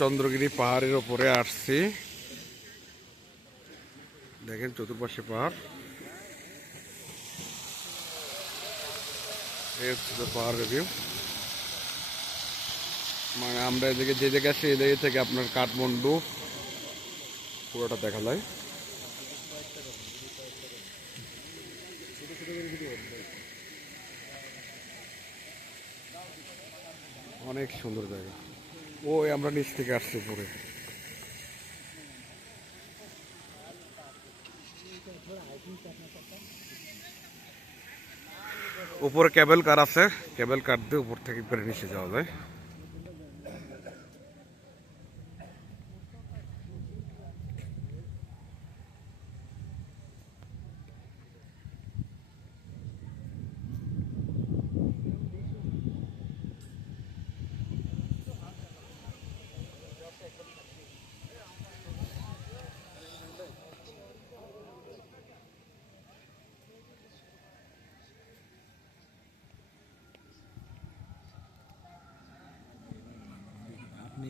চন্দ্রগিরি পাহাড়ের উপরে আসছি, দেখেন চতুর্পাশে পাহাড়। এই হচ্ছে পাহাড়ের ভিউ। মানে আমরা এদিকে যে জায়গায় আসি এই জায়গা থেকে আপনার কাঠমান্ডু পুরোটা দেখা যায়। অনেক সুন্দর জায়গা। ওই আমরা নিচ থেকে আসছি উপরে। উপরে কেবল কার আছে, কেবল কার দিয়ে উপর থেকে করে নিচে যাওয়া যায়।